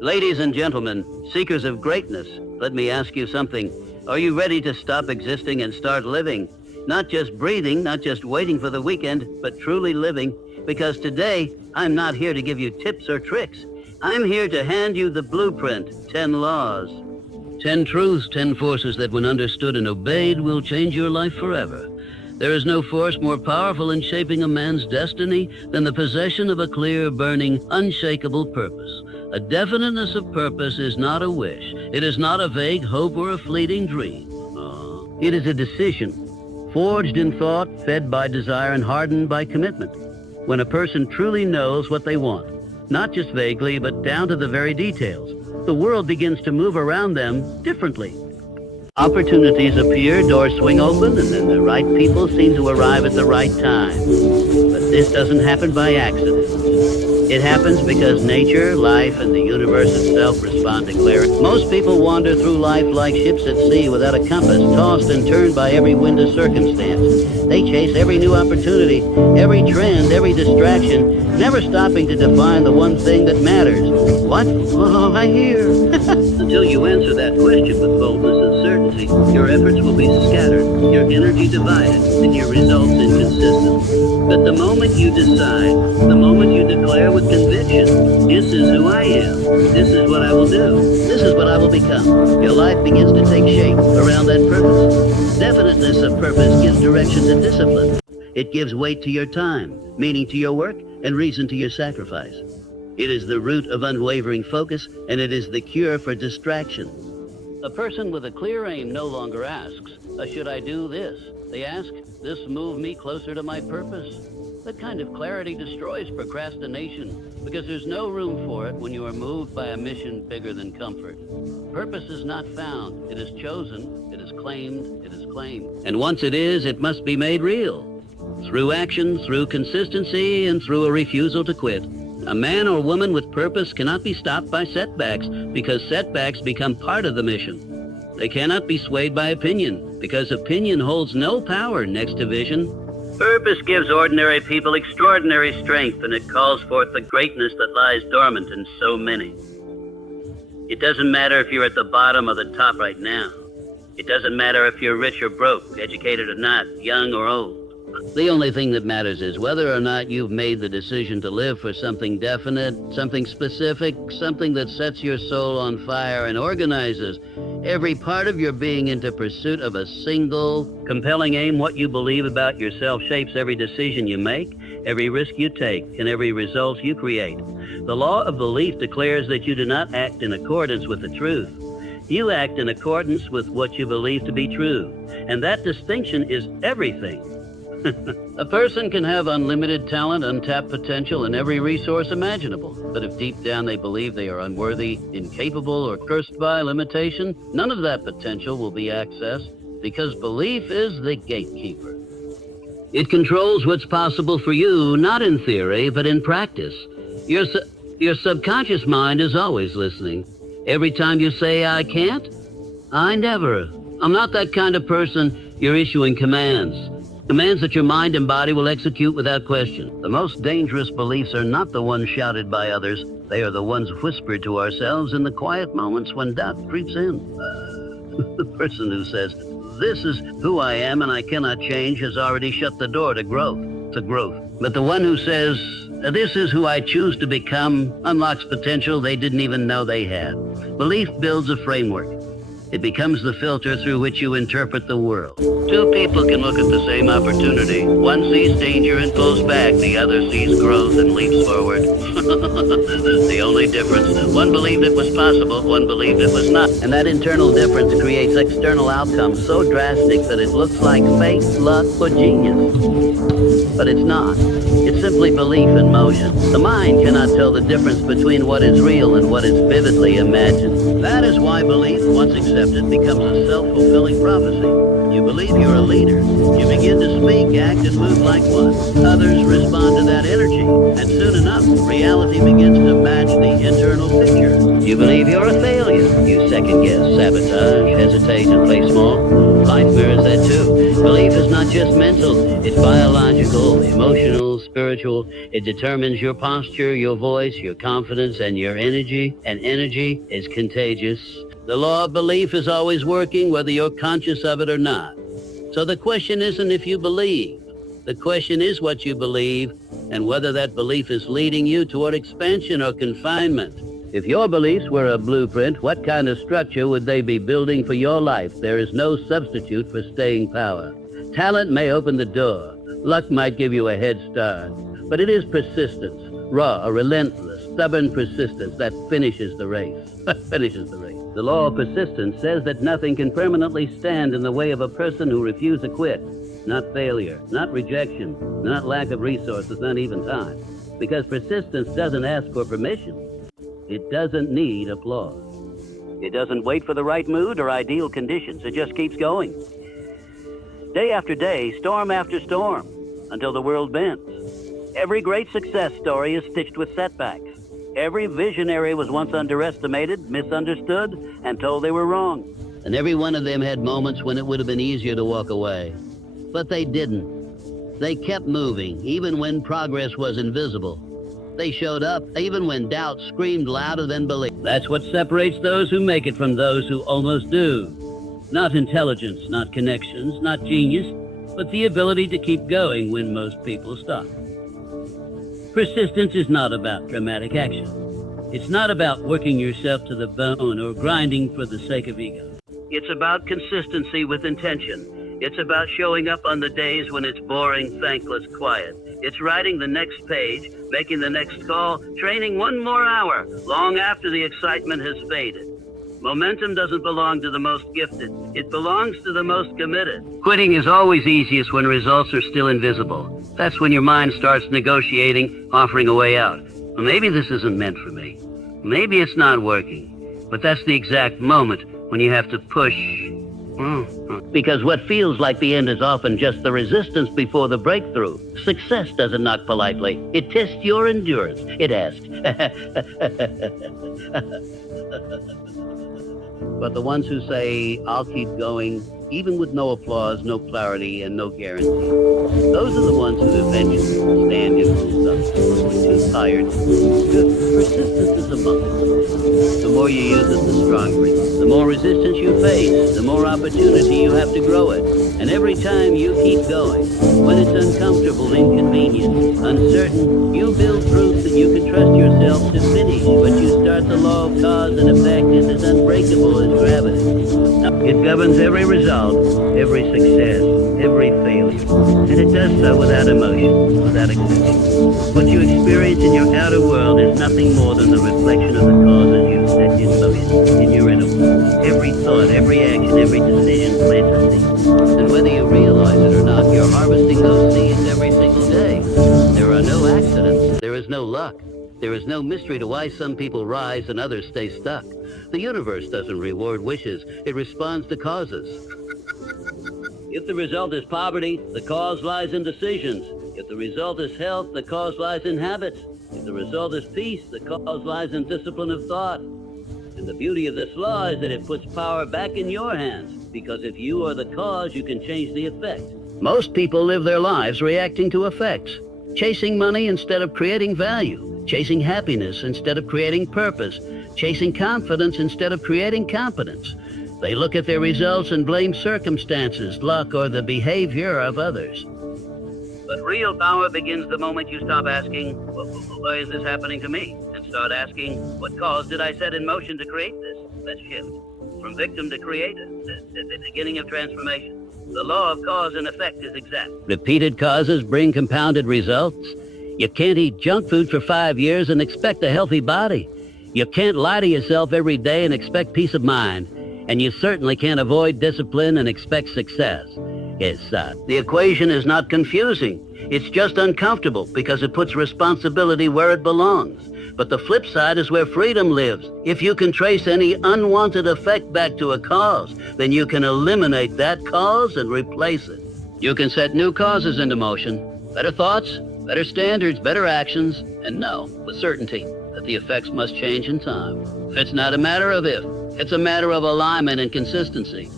Ladies and gentlemen, seekers of greatness, let me ask you something. Are you ready to stop existing and start living? Not just breathing, not just waiting for the weekend, but truly living. Because today, I'm not here to give you tips or tricks. I'm here to hand you the blueprint, 10 laws. 10 truths, 10 forces that when understood and obeyed will change your life forever. There is no force more powerful in shaping a man's destiny than the possession of a clear, burning, unshakable purpose. A definiteness of purpose is not a wish. It is not a vague hope or a fleeting dream. It is a decision, forged in thought, fed by desire, and hardened by commitment. When a person truly knows what they want, not just vaguely, but down to the very details, the world begins to move around them differently. Opportunities appear, doors swing open, and then the right people seem to arrive at the right time. But this doesn't happen by accident. It happens because nature, life, and the universe itself respond to clarity. Most people wander through life like ships at sea without a compass, tossed and turned by every wind of circumstance. They chase every new opportunity, every trend, every distraction, never stopping to define the one thing that matters. What? Oh, I hear. Until you answer that question with boldness and certainty, your efforts will be scattered, your energy divided, and your results inconsistent. But the moment you decide, the moment you declare with conviction, this is who I am, this is what I will do, this is what I will become, your life begins to take shape around that purpose. Definiteness of purpose gives direction to discipline. It gives weight to your time, meaning to your work, and reason to your sacrifice. It is the root of unwavering focus, and it is the cure for distraction. A person with a clear aim no longer asks, should I do this? They ask, this move me closer to my purpose? That kind of clarity destroys procrastination, because there's no room for it when you are moved by a mission bigger than comfort. Purpose is not found, it is chosen, it is claimed, it is claimed. And once it is, it must be made real. Through action, through consistency, and through a refusal to quit. A man or woman with purpose cannot be stopped by setbacks, because setbacks become part of the mission. They cannot be swayed by opinion, because opinion holds no power next to vision. Purpose gives ordinary people extraordinary strength, and it calls forth the greatness that lies dormant in so many. It doesn't matter if you're at the bottom or the top right now. It doesn't matter if you're rich or broke, educated or not, young or old. The only thing that matters is whether or not you've made the decision to live for something definite, something specific, something that sets your soul on fire and organizes every part of your being into pursuit of a single, compelling aim. What you believe about yourself shapes every decision you make, every risk you take, and every result you create. The law of belief declares that you do not act in accordance with the truth. You act in accordance with what you believe to be true, and that distinction is everything. A person can have unlimited talent, untapped potential, and every resource imaginable. But if deep down they believe they are unworthy, incapable, or cursed by limitation, none of that potential will be accessed, because belief is the gatekeeper. It controls what's possible for you, not in theory, but in practice. Your subconscious mind is always listening. Every time you say, I can't, I never, I'm not that kind of person, you're issuing commands. Commands that your mind and body will execute without question. The most dangerous beliefs are not the ones shouted by others. They are the ones whispered to ourselves in the quiet moments when doubt creeps in. The person who says, this is who I am and I cannot change, has already shut the door to growth. But the one who says, this is who I choose to become, unlocks potential they didn't even know they had. Belief builds a framework. It becomes the filter through which you interpret the world. Two people can look at the same opportunity. One sees danger and pulls back. The other sees growth and leaps forward. The only difference, one believed it was possible, one believed it was not. And that internal difference creates external outcomes so drastic that it looks like fate, luck, or genius. But it's not. It's simply belief in motion. The mind cannot tell the difference between what is real and what is vividly imagined. That is why belief, once accepted, becomes a self-fulfilling prophecy. You believe you're a leader. You begin to speak, act, and move like one. Others respond to that energy, and soon enough, reality begins to match the internal picture. You believe you're a failure. You second-guess, sabotage, hesitate, and play small. Life mirrors that too. Belief is not just mental, it's biological, emotional, spiritual. spiritual. It determines your posture, your voice, your confidence, and your energy. And energy is contagious. The law of belief is always working, whether you're conscious of it or not. So the question isn't if you believe. The question is what you believe and whether that belief is leading you toward expansion or confinement. If your beliefs were a blueprint, what kind of structure would they be building for your life? There is no substitute for staying power. Talent may open the door. Luck might give you a head start. But it is persistence, raw, relentless, stubborn persistence that finishes the race. Finishes the race. The law of persistence says that nothing can permanently stand in the way of a person who refuses to quit. Not failure, not rejection, not lack of resources, not even time. Because persistence doesn't ask for permission. It doesn't need applause. It doesn't wait for the right mood or ideal conditions. It just keeps going. Day after day, storm after storm, until the world bends. Every great success story is stitched with setbacks. Every visionary was once underestimated, misunderstood, and told they were wrong. And every one of them had moments when it would have been easier to walk away. But they didn't. They kept moving, even when progress was invisible. They showed up, even when doubt screamed louder than belief. That's what separates those who make it from those who almost do. Not intelligence, not connections, not genius, but the ability to keep going when most people stop. Persistence is not about dramatic action. It's not about working yourself to the bone or grinding for the sake of ego. It's about consistency with intention. It's about showing up on the days when it's boring, thankless, quiet. It's writing the next page, making the next call, training one more hour, long after the excitement has faded. Momentum doesn't belong to the most gifted. It belongs to the most committed. Quitting is always easiest when results are still invisible. That's when your mind starts negotiating, offering a way out. Well, maybe this isn't meant for me. Maybe it's not working. But that's the exact moment when you have to push. Because what feels like the end is often just the resistance before the breakthrough. Success doesn't knock politely. It tests your endurance. It asks. But the ones who say, I'll keep going, even with no applause, no clarity, and no guarantee, those are the ones who eventually stand in full too tired. Persistence is a muscle. The more you use it, the stronger it is. The more resistance you face, the more opportunity you have to grow it. And every time you keep going, when it's uncomfortable, inconvenient, uncertain, you build proof that you can trust yourself to finish. But you start the law of cause and effect. It's as unbreakable as gravity. Now, it governs every result, every success, every failure. And it does so without emotion, without exception. What you experience in your outer world is nothing more than the reflection of the causes you set in motion in your inner world. Every thought, every action, every decision plants a seed. And whether you realize it or not, you're harvesting those seeds every single day. There are no accidents. There is no luck. There is no mystery to why some people rise and others stay stuck. The universe doesn't reward wishes. It responds to causes. If the result is poverty, the cause lies in decisions. If the result is health, the cause lies in habits. If the result is peace, the cause lies in discipline of thought. And the beauty of this law is that it puts power back in your hands, because if you are the cause, you can change the effect. Most people live their lives reacting to effects, chasing money instead of creating value, chasing happiness instead of creating purpose, chasing confidence instead of creating competence. They look at their results and blame circumstances, luck, or the behavior of others. But real power begins the moment you stop asking, why is this happening to me? And start asking, what cause did I set in motion to create this? Let's shift from victim to creator, the beginning of transformation. The law of cause and effect is exact. Repeated causes bring compounded results. You can't eat junk food for 5 years and expect a healthy body. You can't lie to yourself every day and expect peace of mind. And you certainly can't avoid discipline and expect success. The equation is not confusing. It's just uncomfortable because it puts responsibility where it belongs. But the flip side is where freedom lives. If you can trace any unwanted effect back to a cause, then you can eliminate that cause and replace it. You can set new causes into motion. Better thoughts, better standards, better actions, and know with certainty that the effects must change in time. It's not a matter of if. It's a matter of alignment and consistency.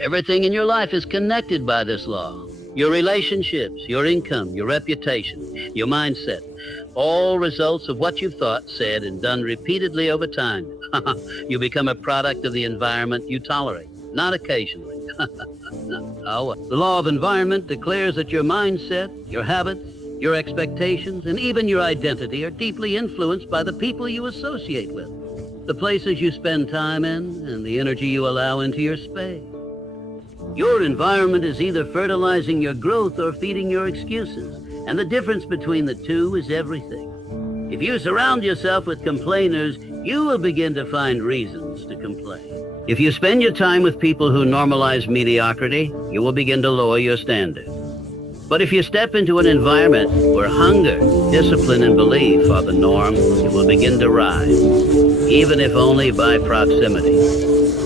Everything in your life is connected by this law. Your relationships, your income, your reputation, your mindset, all results of what you've thought, said, and done repeatedly over time. You become a product of the environment you tolerate, not occasionally. Oh, the law of environment declares that your mindset, your habits, your expectations, and even your identity are deeply influenced by the people you associate with, the places you spend time in, and the energy you allow into your space. Your environment is either fertilizing your growth or feeding your excuses, and the difference between the two is everything. If you surround yourself with complainers, you will begin to find reasons to complain. If you spend your time with people who normalize mediocrity, you will begin to lower your standards. But if you step into an environment where hunger, discipline, and belief are the norm, you will begin to rise, even if only by proximity.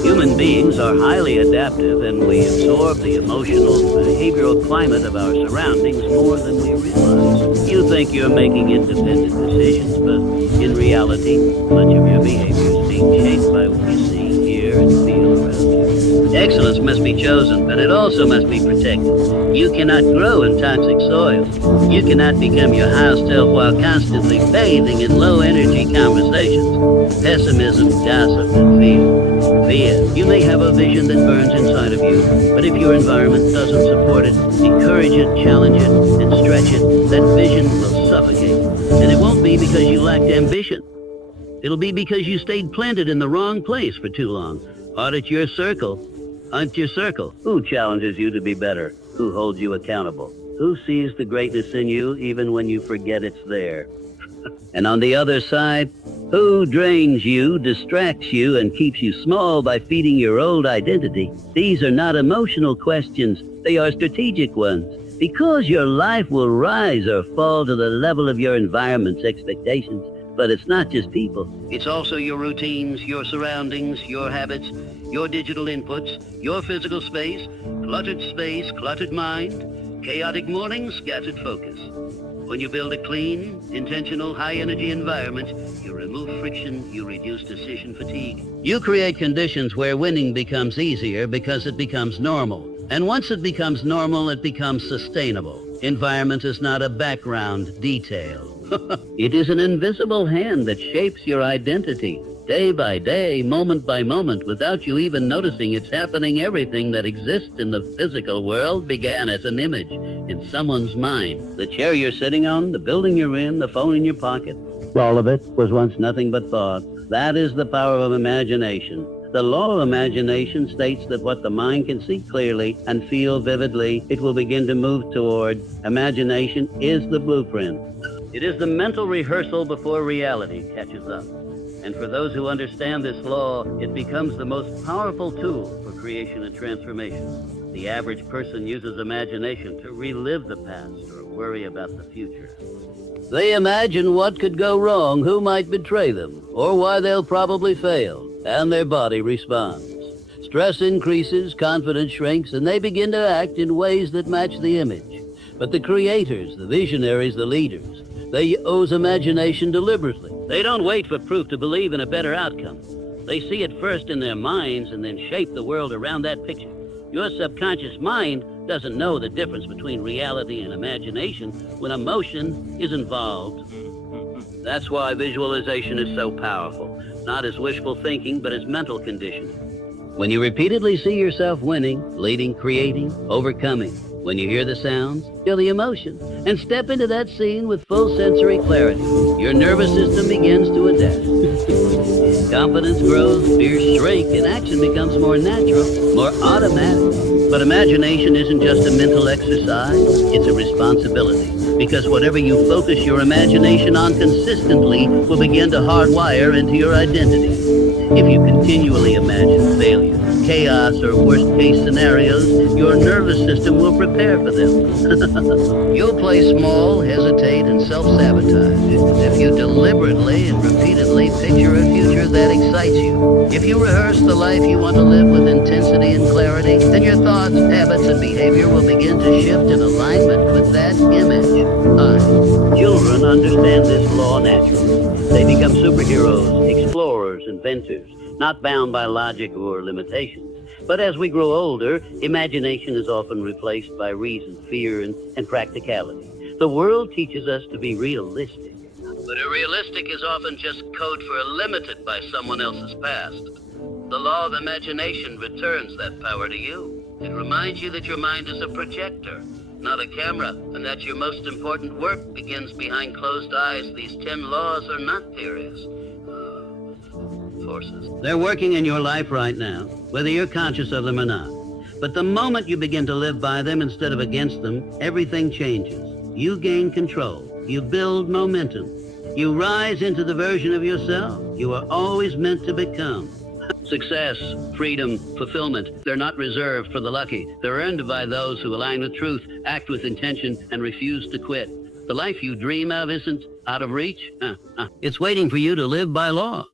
Human beings are highly adaptive, and we absorb the emotional and behavioral climate of our surroundings more than we realize. You think you're making independent decisions, but in reality, much of your behavior is being shaped by what you see, hear, and feel around you. Excellence must be chosen, but it also must be protected. You cannot grow in toxic soil. You cannot become your highest self while constantly bathing in low-energy conversations, pessimism, gossip, and fear. You may have a vision that burns inside of you, but if your environment doesn't support it, encourage it, challenge it, and stretch it, that vision will suffocate. And it won't be because you lacked ambition. It'll be because you stayed planted in the wrong place for too long. Audit your circle. Hunt your circle. Who challenges you to be better? Who holds you accountable? Who sees the greatness in you even when you forget it's there? And on the other side, who drains you, distracts you, and keeps you small by feeding your old identity? These are not emotional questions. They are strategic ones. Because your life will rise or fall to the level of your environment's expectations. But it's not just people. It's also your routines, your surroundings, your habits, your digital inputs, your physical space, cluttered mind, chaotic mornings, scattered focus. When you build a clean, intentional, high-energy environment, you remove friction, you reduce decision fatigue. You create conditions where winning becomes easier because it becomes normal. And once it becomes normal, it becomes sustainable. Environment is not a background detail. It is an invisible hand that shapes your identity, day by day, moment by moment, without you even noticing it's happening. Everything that exists in the physical world began as an image in someone's mind. The chair you're sitting on, the building you're in, the phone in your pocket, all of it was once nothing but thought. That is the power of imagination. The law of imagination states that what the mind can see clearly and feel vividly, it will begin to move toward. Imagination is the blueprint. It is the mental rehearsal before reality catches up. And for those who understand this law, it becomes the most powerful tool for creation and transformation. The average person uses imagination to relive the past or worry about the future. They imagine what could go wrong, who might betray them, or why they'll probably fail, and their body responds. Stress increases, confidence shrinks, and they begin to act in ways that match the image. But the creators, the visionaries, the leaders, they use imagination deliberately. They don't wait for proof to believe in a better outcome. They see it first in their minds and then shape the world around that picture. Your subconscious mind doesn't know the difference between reality and imagination when emotion is involved. That's why visualization is so powerful, not as wishful thinking, but as mental conditioning. When you repeatedly see yourself winning, leading, creating, overcoming, when you hear the sounds, feel the emotion, and step into that scene with full sensory clarity, your nervous system begins to adapt. Confidence grows, fears shrink, and action becomes more natural, more automatic. But imagination isn't just a mental exercise, it's a responsibility. Because whatever you focus your imagination on consistently will begin to hardwire into your identity. If you continually imagine failure, chaos, or worst-case scenarios, your nervous system will prepare for them. You'll play small, hesitate, and self-sabotage if you deliberately and repeatedly picture a future that excites you. If you rehearse the life you want to live with intensity and clarity, then your thoughts, habits, and behavior will begin to shift in alignment with that image. Children understand this law naturally. They become superheroes, explorers, inventors, not bound by logic or limitations. But as we grow older, imagination is often replaced by reason, fear, and practicality. The world teaches us to be realistic. But a realistic is often just code for limited by someone else's past. The law of imagination returns that power to you. It reminds you that your mind is a projector, not a camera, and that your most important work begins behind closed eyes. These 10 laws are not theories, forces. They're working in your life right now, whether you're conscious of them or not. But the moment you begin to live by them instead of against them, everything changes. You gain control. You build momentum. You rise into the version of yourself you are always meant to become. Success, freedom, fulfillment, they're not reserved for the lucky. They're earned by those who align with truth, act with intention, and refuse to quit. The life you dream of isn't out of reach. It's waiting for you to live by law.